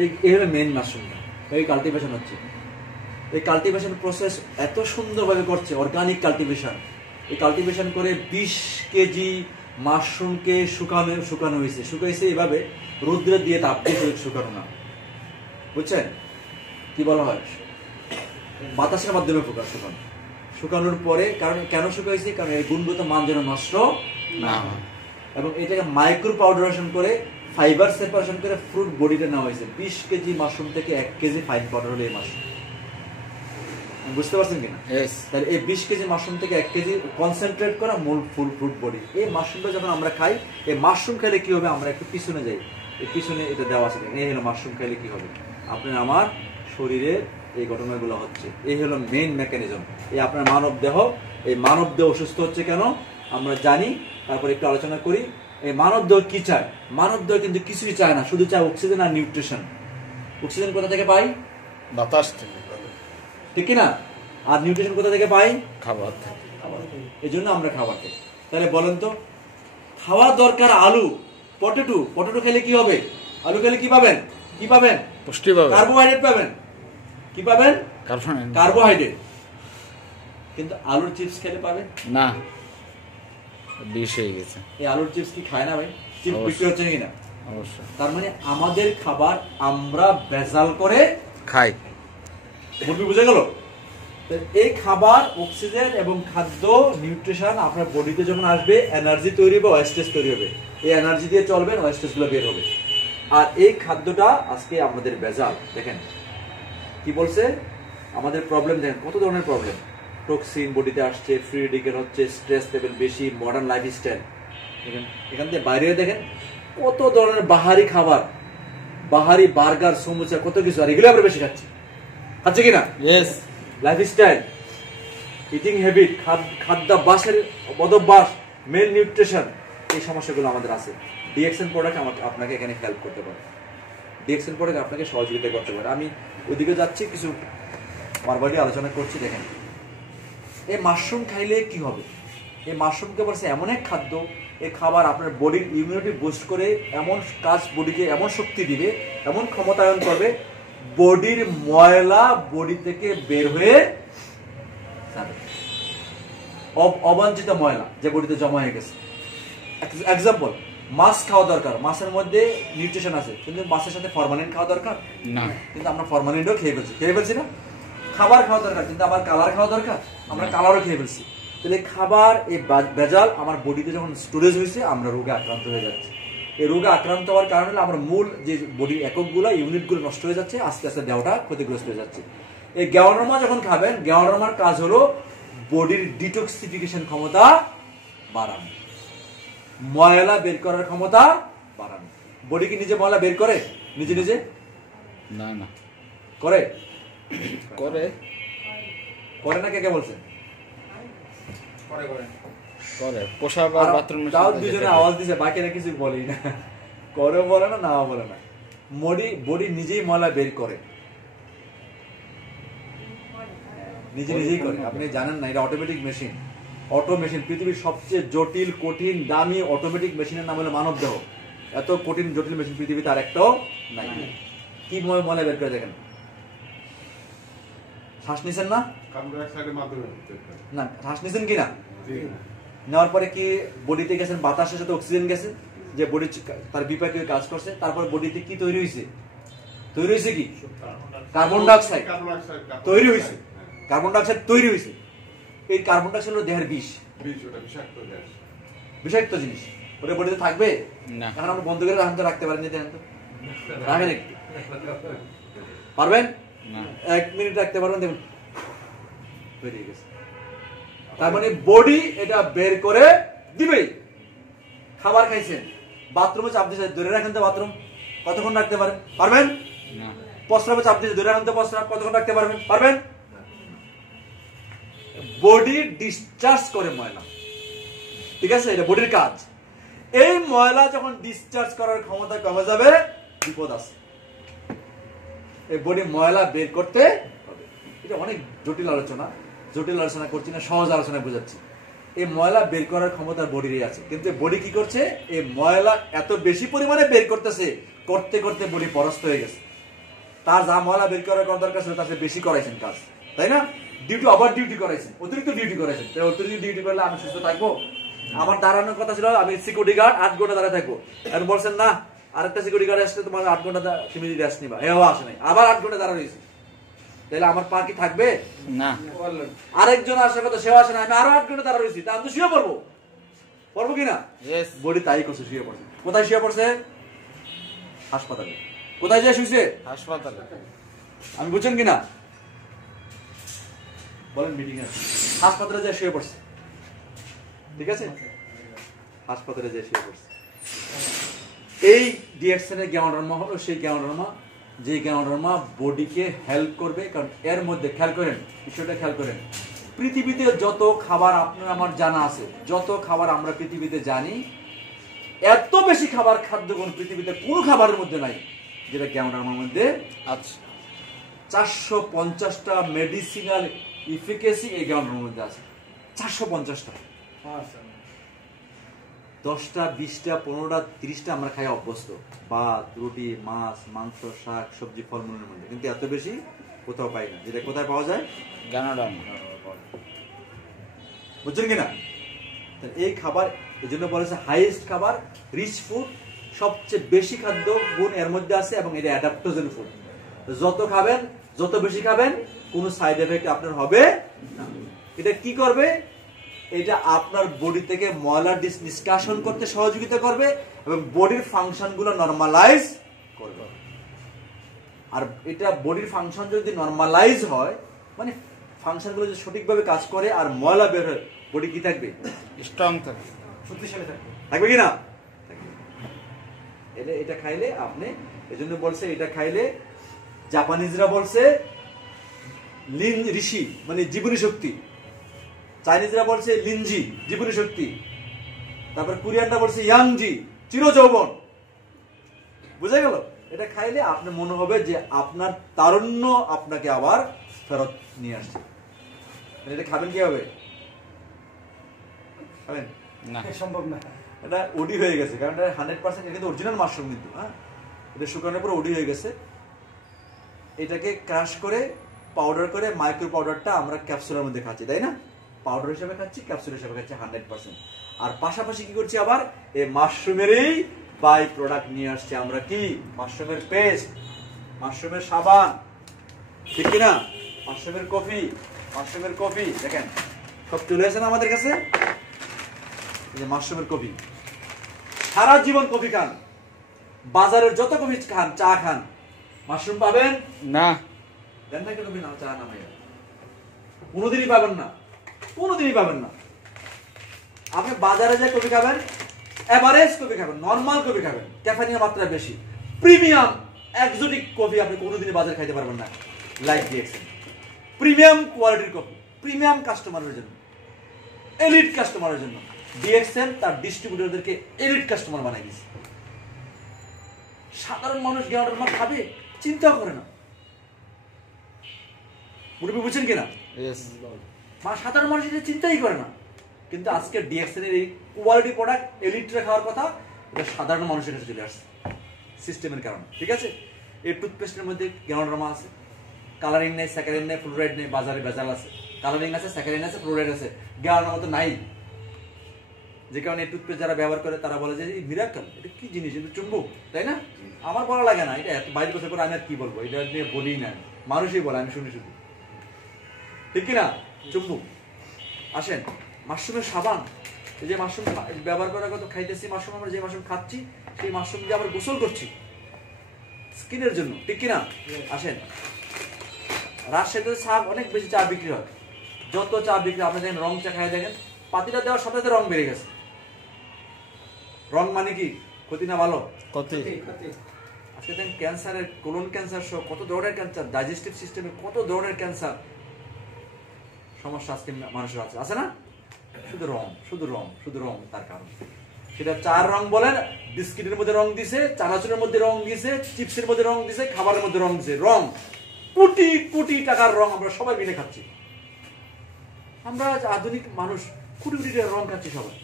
এই হলো মেইন মাশরুমটা, এই কাল্টিভেশন হচ্ছে। এই কাল্টিভেশন প্রসেস এত সুন্দরভাবে করছে, অর্গানিক কাল্টিভেশন। এই কাল্টিভেশন করে 20 কেজি মাশরুমকে শুকানো হয়েছে এভাবে, রৌদ্রে দিয়ে তাপ দিয়ে শুকানো না, বুঝছেন কি বলা হয়, বাতাসের মাধ্যমে শুকানোর পরে। কারণ কেন শুকাইছে, কারণ এই গুণগত মান যেন নষ্ট না হয়। এবং এটাকে মাইক্রো পাউডারেশন করে, ফাইবার সেপারেশন করে ফ্রুট বডিটা নেওয়া হয়েছে। 20 কেজি মাশরুম থেকে 1 কেজি ফাইন পাউডার হলো এই মাশরুম, বুঝতে পারছেন কিনা? তাহলে এই 20 কেজি মাশরুম থেকে 1 কেজি কনসেন্ট্রেট করা মূল ফুল ফ্রুট বডি। এই মাশরুমটা যখন আমরা খাই, এই মাশরুম খাইলে কি হবে, আমরা একটু পিছনে যাই, এই পিছনে এটা দেওয়া আছে, এই হলো মাশরুম খাইলে কি হবে, আপনার আমার শরীরে এই ঘটনাগুলো হচ্ছে। এই হলো মেইন মেকানিজম। এই আপনার মানব দেহ, এই মানব দেহ অসুস্থ হচ্ছে কেন আমরা জানি, তারপর একটু আলোচনা করি। এই মানব দেহ কি চায়? মানব দেহ কিন্তু কিছুই চায় না, শুধু চায় অক্সিজেন আর নিউট্রিশন। অক্সিজেন কোথা থেকে পাই? বাতাস থেকে। ঠিক না? আর নিউট্রিশন কোথা থেকে পাই? খাবার থেকে। এই জন্য আমরা খাবার খাই। তাহলে বলেন তো, খাওয়া দরকার আলু, পটেটো খেলে কি হবে? আলু খেলে কি পাবেন? পুষ্টি পাবেন, কার্বোহাইড্রেট পাবেন। কি পাবেন? কার্বোহাইড্রেট। কিন্তু আলুর চিপস খেলে পাবেন না, বিষ হয়ে গেছে। এই আলুর চিপস কি খায় না ভাই? চিপস বিক্রি হচ্ছে কিনা? অবশ্যই। তার মানে আমাদের খাবার আমরা ভেজাল করে খাই। বুঝে গেল? এই খাবার, অক্সিজেন এবং খাদ্য, নিউট্রিশন আপনার বডিতে যখন আসবে, এনার্জি তৈরি হবে, ওয়েস্টেজ তৈরি হবে। এই এনার্জি দিয়ে চলবেন, ওয়েস্টেজ গুলো বের হবে। আর এই খাদ্যটা আজকে আমাদের ভেজাল। দেখেন কি বলছে, আমাদের প্রবলেম দেখেন, কত ধরনের প্রবলেম। টক্সিন বডিতে আসছে, ফ্রি রেডিকেল হচ্ছে, স্ট্রেস লেভেল বেশি, মডার্ন লাইফস্টাইল। এখান থেকে বাইরে দেখেন কত ধরনের বাহারি খাবার, বাহারি বার্গার, সমুচা, কত কিছু। আর এগুলো আমরা বেশি খাচ্ছে কিনা? ইয়েস। লাইফস্টাইল, ইটিং হ্যাবিট, খাদ্যাভ্যাসের বদভ্যাস, মেল নিউট্রিশন, এই সমস্যাগুলো আমাদের আছে। ডিএক্সএন প্রোডাক্ট আপনাকে এখানে হেল্প করতে পারে। ডিএক্সএন প্রোডাক্ট আপনাকে সহযোগিতা করতে পারে। আমি ওইদিকে যাচ্ছি, কিছু বারবারই আলোচনা করছি। দেখেন এই মাশরুম খাইলে কি হবে। এই মাশরুমকে বলছে এমন এক খাদ্য, এই খাবার আপনার বডির ইমিউনিটি বুস্ট করে, এমন কাজ, বডিকে এমন শক্তি দিবে, এমন ক্ষমতায়ন করবে, বডির ময়লা বডি থেকে বের হয়ে যাবে। অবাঞ্ছিত ময়লা যে বডিতে জমা হয়ে গেছে। এক্সাম্পল, মাছ খাওয়া দরকার, মাছের মধ্যে নিউট্রিশন আছে, কিন্তু মাছের সাথে ফরমালিন খাওয়া দরকার না, কিন্তু আমরা ফরমালিনও খেয়ে ফেলছি না। খাবার খাওয়া দরকার, কিন্তু আবার কালার খাওয়া দরকার, আমরা কালারও খেয়ে ফেলছি। তাহলে খাবার, এই ভেজাল আমার বডিতে যখন স্টোরেজ হয়েছে, আমরা রোগে আক্রান্ত হয়ে যাচ্ছি। এই রোগে আক্রান্ত হওয়ার কারণে আমরা মূল যে বডির এককগুলো, ইউনিটগুলো নষ্ট হয়ে যাচ্ছে, আস্তে আস্তে দেহটা ক্ষতিগ্রস্ত হয়ে যাচ্ছে। এই গ্যাওয়ানর্মা যখন খাবেন, গ্যাওয়ানর্মার কাজ হলো বডির ডিটক্সিফিকেশন ক্ষমতা বাড়ানো, ময়লা বের করার ক্ষমতা বাড়ানো। বডি কি নিজে ময়লা বের করে? নিজে না না করে করে করে না? কে বলছেন করে? পোশাক আর বাথরুমে তাও দুজনে আওয়াজ দিছে, বাকিরা কিছু বলেই না। করে বলে না, নাও বলে না। বডি নিজেই ময়লা বের করে, নিজেই করে। আপনি জানেন না, এটা অটোমেটিক মেশিন। পৃথিবীর সবচেয়ে জটিল, কঠিন, দামি অটোমেটিক মেশিনের নাম হলো মানব দেহ। এত কঠিন জটিল মেশিন পৃথিবীতে আর একটাও নাই। কি ময়লা বের করে দেখেন। শ্বাস নিছেন না? না, শ্বাস নিছেন কিনা? নেওয়ার পরে কি বডিতে গেছেন, বাতাসের সাথে অক্সিজেন গেছে, যে বডি তার বিপাকে কাজ করছে। তারপর বডিতে কি তৈরি হয়েছে? কি কার্বন ডাইঅক্সাইড তৈরি হয়েছে। এই কার্বন ডাইঅক্সাইড হলো দেহের বিষ, বিষাক্ত জিনিস। ওটা বডিতে থাকবে না। এখন আমরা বন্ধ করে রাখতে পারেন, দেখেন তো, রাখেন একটু, পারবেন? 1 মিনিট রাখতে পারবেন, দেখুন বেরিয়ে গেছে। তার মানে বডি এটা বের করে দিবেই। খাবার খাইছেন, বাথরুমে চাপ দিয়েছে, ধরে রাখেন তো বাথরুম, কতক্ষণ রাখতে পারবেন? প্রস্রাবে চাপ দিয়েছে, ধরে রাখেন তো প্রস্রাব, কতক্ষণ রাখতে পারবেন? বডি ডিসচার্জ করে ময়লা, ঠিক আছে? এটা বডির কাজ। এই ময়লা যখন ডিসচার্জ করার ক্ষমতা কমে যাবে, বিপদ আছে। এই বডি ময়লা বের করতে হবে। এটা অনেক জটিল আলোচনা করছি না, সহজ আলোচনায় বোঝাচ্ছি। এই ময়লা বের করার ক্ষমতা বডিরই আছে, কিন্তু বডি কি করছে? এই ময়লা এত বেশি পরিমাণে বের করতেছে, করতে বডি পরাস্ত হয়ে গেছে। তার যা ময়লা বের করার দরকার ছিল তার বেশি করাইছেন কাজ, তাই না? ডিউটি ওভার ডিউটি করাইছেন, অতিরিক্ত ডিউটি করাইছেন। অতিরিক্ত ডিউটি করলে আমি সুস্থ থাকবো? আমার দাঁড়ানোর কথা ছিল আমি সিকিউরিটি গার্ড 8 ঘন্টা দাঁড়ায় থাকবো, আর বলছেন না আরেকটা সিকিউরিটি গার্ড আসলে তোমার 8 ঘন্টা তুমি রেস্ট নিবা, এও আসে নাই, আবার 8 ঘন্টা দাঁড়া রয়েছে, তাহলে আমার পা কি থাকবে? না। আরেকজন আসার কথা, সেও আসে না, আমি আরো 8 ঘন্টা দাঁড়া রয়েছি, তা আমি তো শুয়ে পড়বো, পড়বো কিনা? বডি তাই করছে, শুয়ে পড়ছে। কোথায় শুয়ে পড়ছে? হাসপাতালে। কোথায় যায় শুয়েছে? হাসপাতালে। আমি বুঝছেন কিনা বলেন? মিটিং আছে, হাসপাতালে যায় শুয়ে পড়ছে, ঠিক আছে? হাসপাতালে যায় শুয়ে পড়ছে। এই ডিএক্সএন এর গ্যামাডর্মা হলো সেই গ্যামাডর্মা, যে গ্যামাডর্মা বডিকে হেল্প করবে। কারণ এর মধ্যে খেয়াল করেন, বিষয়টা খেয়াল করেন, পৃথিবীতে যত খাবার আপনার আমার জানা আছে, যত খাবার আমরা পৃথিবীতে জানি, এত বেশি খাবার খাদ্যগুণ পৃথিবীতে কোন খাবারের মধ্যে নাই যেটা গ্যামাডর্মার মধ্যে আছে। 450টা মেডিসিনাল ইফিকেসি এই গ্যামাডর্মার মধ্যে আছে, 450টা। 10টা 20টা 15টা 30টা আমরা খাই অভ্যস্ত, ভাত রুটি মাছ মাংস শাক সবজি ফলমূলের মধ্যে, কিন্তু এত বেশি কোথাও পাই না। যেটা কোথায় পাওয়া যায়? গ্যামাডর্মা। বুঝছেন কিনা? এই খাবার এই জন্য বলেছে হাইয়েস্ট খাবার, রিচ ফুড, সবচেয়ে বেশি খাদ্য গুণ এর মধ্যে আছে, এবং এটা অ্যাডাপ্টোজেন ফুড। যত খাবেন, যত বেশি খাবেন, কোনো সাইড এফেক্ট আপনার হবে না। এটা কি করবে? এটা আপনার বডি থেকে ময়লা নিষ্কাশন করতে সহযোগিতা করবে এবং বডির ফাংশন গুলো নরমালাইজ করবে। আর এটা বডির ফাংশন যদি নরমালাইজ হয়, মানে ফাংশন গুলো যদি সঠিকভাবে কাজ করে আর ময়লা বের হয়, বডি কি থাকবে? স্ট্রং থাকবে, শক্তিশালী থাকবে, থাকবে কিনা? এটা খাইলে আপনি, এজন্য বলছে এটা খাইলে, জাপানিজরা বলছে লিন ঋষি, মানে জীবনী শক্তি। চাইনিজরা বলছে লিনজি, জীবনী শক্তি। তারপর কোরিয়ানরা বলছে ইয়াংজি, চিরযৌবন। বুঝা গেল? এটা খাইলে আপনার মনে হবে যে আপনার তারুণ্য আপনাকে আবার ফেরত নিয়ে আসছে। এটা খাবেন কিভাবে? খাবেন না, সম্ভব না। এটা ওডি হয়ে গেছে, কারণ এটা 100% কিন্তু অরিজিনাল মাশরুম, কিন্তু হ্যাঁ, এটা শুকানোর পর ওডি হয়ে গেছে। এটাকে ক্রাশ করে পাউডার করে, মাইক্রো পাউডারটা আমরা ক্যাপসুলের মধ্যে খাচ্ছি, তাই না? পাউডার হিসেবে খাচ্ছি, ক্যাপসুল হিসেবে খাচ্ছি 100%। আর পাশাপাশি কি করছি আবার, এই মাশরুমেরই বাই প্রোডাক্ট নিয়ে আসছে আমরা, কি? মাশরুমের পেস্ট, মাশরুমের সাবান, ঠিক কিনা? মাশরুমের কফি, মাশরুমের কফি দেখেন সব চলে আসে না আমাদের কাছে। এই যে মাশরুমের কফি, সারা জীবন কফি খান, বাজারের যত কফি খান, চা খান, মাশরুম পাবেন না। দেন না কফি না, চা না ভাইয়া, কোনোদিনই পাবেন না, কোনোদিনই পাবেন না। আপনি বাজারে যে কফি খাবেন, এভারেজ কফি খাবেন, নরমাল কফি খাবেন, ক্যাফেইনের মাত্রা বেশি, প্রিমিয়াম এক্সোটিক কফি আপনি কোনোদিনই বাজারে খাইতে পারবেন না। লাইক ডিএক্সএন প্রিমিয়াম কোয়ালিটির কফি, প্রিমিয়াম কাস্টমারের জন্য, এলিট কাস্টমারের জন্য ডিএক্সএন তার ডিস্ট্রিবিউটরদেরকে এলিট কাস্টমার বানাই দিয়েছে। সাধারণ মানুষ গ্যামাডর্মা খাবে চিন্তা করে না, মুরব্বি বুঝছেন কিনা? সাধারণ মানুষ এটা চিন্তাই করে না, কিন্তু আজকে ডিএক্সএন এর এই কোয়ালিটি প্রোডাক্ট এলিটরা খাওয়ার কথা, এটা সাধারণ মানুষের কাছে চলে আসছে সিস্টেমের কারণে, ঠিক আছে? এই টুথপেস্টের মধ্যে গ্যামাডর্মা আছে, কালারিং নেই, স্যাকারিন নেই, ফ্লোরাইড নেই, বাজারে ভেজাল আছে, কালারিং আছে, স্যাকারিন আছে, ফ্লোরাইড আছে, গ্যামাডর্মা তো নাই। যে কারণে এই টুথপেস্ট যারা ব্যবহার করে তারা বলে যে মিরাকল, এটা কি জিনিস, এটা চুম্বক, তাই না? আমার বলা লাগে না, এটা এত বাইরে বছর পরে আমি আর কি বলবো, এটা নিয়ে বলি না, মানুষই বলে, আমি শুনি শুধু, ঠিক কিনা? চুম্বক। আসেন মাশরুমের সাবান, এই যে মাশরুম ব্যবহার করার কথা খাইতেছি, মাশরুম আমরা যে মাশরুম খাচ্ছি, সেই মাশরুম দিয়ে আবার গোসল করছি স্কিনের জন্য, ঠিক কিনা? আসেন রাজশাহীতে চা অনেক বেশি চা বিক্রি হয়, যত চা বিক্রি, আপনি দেখেন রং চা খাই দেখেন, পাতিটা দেওয়ার সাথে সাথে রং বেড়ে গেছে। রং মানে কি? ক্ষতি না ভালো? ক্ষতি। আজকে দেখেন ক্যান্সারের, কোলন ক্যান্সার সহ কত ধরনের ক্যান্সার, ডাইজেস্টিভ সিস্টেমে কত ধরনের ক্যান্সার সমস্যা আজকে মানুষের আছে, আছে না? শুধু রং, শুধু রং, শুধু রং। তার কারণ সেটা চার রং বলেন, বিস্কিটের মধ্যে রং দিছে, চানাচুরের মধ্যে রং দিছে, চিপসের মধ্যে রং দিছে, খাবারের মধ্যে রং দিছে, রং কোটি কোটি টাকার রং আমরা সবাই মিলে খাচ্ছি। আমরা আধুনিক মানুষ কোটি কোটি টাকার রং খাচ্ছি সবাই,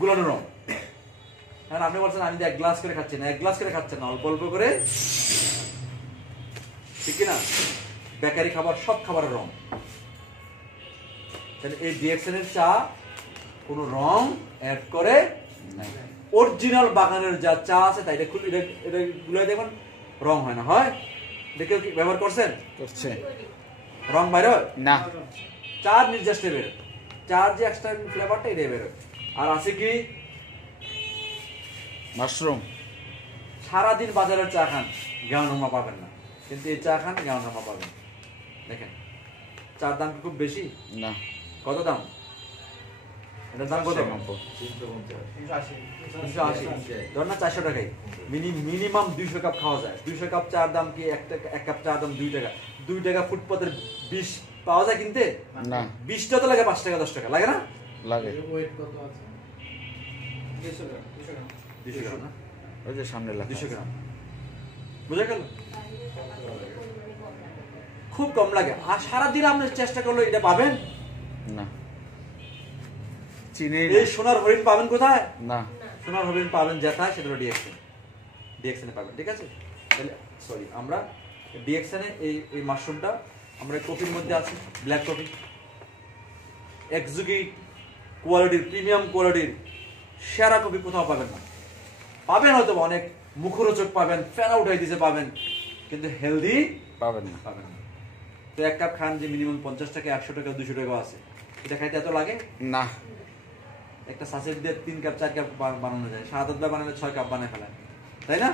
গুলানো রং। হ্যাঁ, আপনি বলছেন আমি এক গ্লাস করে খাচ্ছি না, এক গ্লাস করে খাচ্ছেন না, অল্প অল্প করে ঠিক না? বেকারি খাবার, সব খাবারের রং। তাহলে এই ডিএক্সএনের চা কোনো রং অ্যাড করে অরিজিনাল বাগানের যা চা আছে তাই এটা খুলে এটা গুলাই দেখুন রং হয় না, হয়? এটা কেউ কি ব্যবহার করছেন? করছে রং বাইরে হয় না, চার নির্যাস বেরোয়, চার যে এক্সট্রা ফ্লেভারটা এটাই বেরোয়। আর আছে কি মাশরুম। সারাদিন বাজারের চা খান, গাওনামা পাবেন না, কিন্তু এই চা খান গাওনামা পাবেন। দেখেন চার দাম কি খুব বেশি? না। কত দাম এটার? দাম কত? 380। ধর না 400 টাকায় মিনিমাম 200 কাপ খাওয়া যায়। 200 কাপ চার দাম কি? এক কাপ চার দাম 2 টাকা। 2 টাকা ফুটপাতের 20 পাওয়া যায় কিনতে? না। 20টা তো লাগে 5 টাকা 10 টাকা লাগে না? লাগে। 200 গ্রাম না? ওই যে সামনে লেখা 200 গ্রাম বুঝা গেল? খুব কম লাগে। আর সারাদিন আপনি চেষ্টা করলে এটা পাবেন না। চিনি এই সোনার হরিণ পাবেন কোথায়? না। সোনার হরিণ পাবেন যেথায়, সেটা হলো ডিএক্সএনে পাবেন। ঠিক আছে? তাহলে সরি, আমরা ডিএক্সএনে এই মাশরুমটা আমরা কফির মধ্যে আছে, ব্ল্যাক কফি, এক্সিকিউটিভ কোয়ালিটির, প্রিমিয়াম কোয়ালিটির সেরা কফি কোথাও পাবেন না। পাবেন হয়তো অনেক মুখরোচক পাবেন, ফেনা উঠাই দিতে পাবেন, কিন্তু হেলদি পাবেন না। পাবেন না। তো এক কাপ খান যে মিনিমাম 50 টাকা, 100 টাকা, 200 টাকা আছে, এটা খাইতে এত লাগে না। একটা সাসেট দিয়ে 3 কাপ 4 কাপ বানানো যায়। শাহাদাত বানালে 6 কাপ বানায় ফেলেন, তাই না?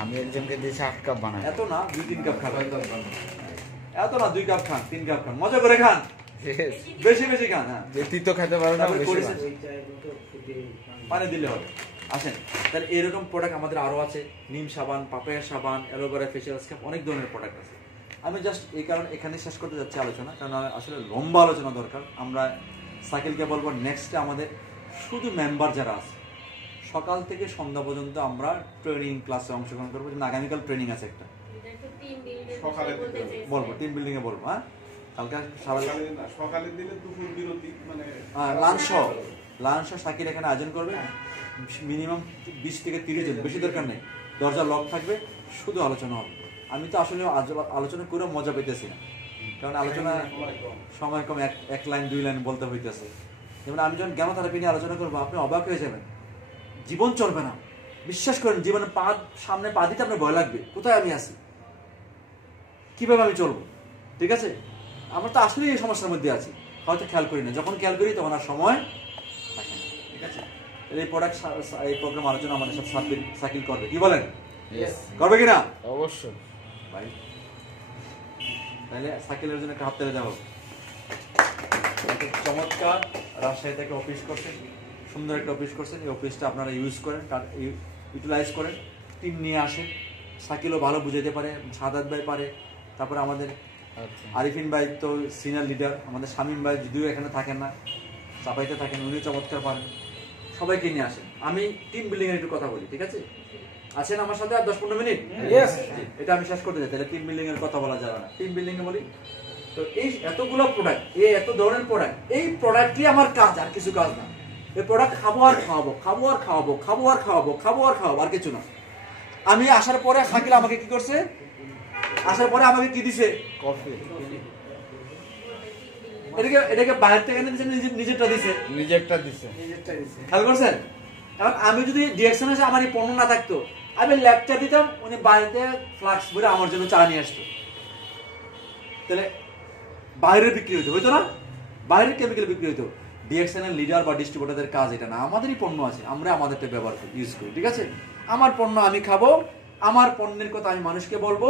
আমি একজনকে দিয়েছি 8 কাপ বানাই। এত না, 2-3 কাপ খাবেন। এত না, 2 কাপ খান, 3 কাপ খান, মজা করে খান, বেশি বেশি খান। হ্যাঁ, যে তিতো খেতে পারো না, বেশি করেছেন, খান। পানি দিলে হবে। আসেন, তাহলে এরকম প্রোডাক্ট আমাদের আরো আছে। নিম সাবান, পাপায়া সাবান, অ্যালোভেরা ফেসিয়াল স্ক্রাব, অনেক ধরনের প্রোডাক্ট আছে। আমি জাস্ট এই কারণে এখানে শেষ করতে যাচ্ছি আলোচনা, কারণ আসলে লম্বা আলোচনা দরকার। আমরা সাকিলকে বলবো নেক্সটে আমাদের শুধু মেম্বার যারা আছে সকাল থেকে সন্ধ্যা পর্যন্ত আমরা ট্রেনিং ক্লাসে অংশগ্রহণ করবো। আগামীকাল ট্রেনিং আছে একটা, বলবো টিম বিল্ডিং এ বলবো। হ্যাঁ, কালকে সকালের দিনে দুপুর বিরতি মানে লাঞ্চ শাকির এখানে আয়োজন করবে। মিনিমাম 20 থেকে 30 জন, বেশি দরকার নেই। দরজা লক থাকবে, শুধু আলোচনা হবে। আমি তো আসলে আলোচনা করে মজা পেতেছি না, কারণ আলোচনা সময় কম, এক লাইন 2 লাইন বলতে হইতেছে। যেমন আমি যখন জ্ঞান থেরাপি নিয়ে আলোচনা করবো, আপনি অবাক হয়ে যাবেন, জীবন চলবে না। বিশ্বাস করেন, জীবনে সামনে পা দিতে আপনার ভয় লাগবে, কোথায় আমি আছি, কিভাবে আমি চলবো। ঠিক আছে? আমরা তো আসলে এই সমস্যার মধ্যে আছি, হয়তো খেয়াল করি না। যখন খেয়াল করি তখন আর সময় থাকে না। ঠিক আছে? এই প্রোডাক্ট, এই প্রোগ্রাম আলোচনা আমাদের সাথে সাকিল করবে, কি বলেন? করবে কিনা? অবশ্যই ভাই, তাহলে সাকিলের জন্য একটা হাত তালি দেওয়া হোক। চমৎকার রাজশাহী থেকে অফিস করছেন, সুন্দর একটা অফিস করছেন। এই অফিসটা আপনারা ইউজ করেন, ইউটিলাইজ করেন, টিম নিয়ে আসেন। সাকিলও ভালো বুঝাইতে পারে, সাদাত ভাই পারে, তারপরে আমাদের আরিফিন ভাই তো সিনিয়র লিডার, আমাদের শামীম ভাই যদিও এখানে থাকেন না, চাপাইতে থাকেন, উনি চমৎকার পারেন। সবাইকে নিয়ে আসেন। আমি টিম বিল্ডিং এর একটু কথা বলি, ঠিক আছে? আছেন আমার সাথে আর 10-15 মিনিট? এটা আমি শেষ করতে চাই, তাহলে টিম বিল্ডিং এর কথা বলা যাবে না। টিম বিল্ডিং এ বলি তো, এই এতগুলো প্রোডাক্ট, এই এত ধরনের প্রোডাক্ট, এই প্রোডাক্টই আমার কাজ, আর কিছু কাজ না। এই প্রোডাক্ট খাবো আর খাওয়াবো, খাবো আর খাওয়াবো, খাবো আর খাওয়াবো, খাবো আর খাওয়াবো, আর কিছু না। আমি আসার পরে শাকিল আমাকে কি করছে? আসার পরে আমাকে কি দিছে? কফি। এটাকে বাইরে থেকে এনে দিছে, নিজেরটা দিছে? নিজেরটা দিছে। খেয়াল করছেন? এখন আমি যদি ডিরেকশন এসে আমার এই পণ্য না থাকতো, আমি ল্যাপটপ দিতাম, উনি বাড়িতে ফ্লাক্স ভরে আমার জন্য চা নিয়ে আসতো, তাহলে বাইরে বিক্রি হইতো না? বাইরের কেমিক্যাল বিক্রি হইতো। ডিএক্সএন এর লিডার বা ডিস্ট্রিবিউটরদের কাজ এটা না, আমাদেরই পণ্য আছে, আমরা আমাদেরটা ব্যবহার করি, ইউজ করি। ঠিক আছে? আমার পণ্য আমি খাবো, আমার পণ্যের কথা আমি মানুষকে বলবো,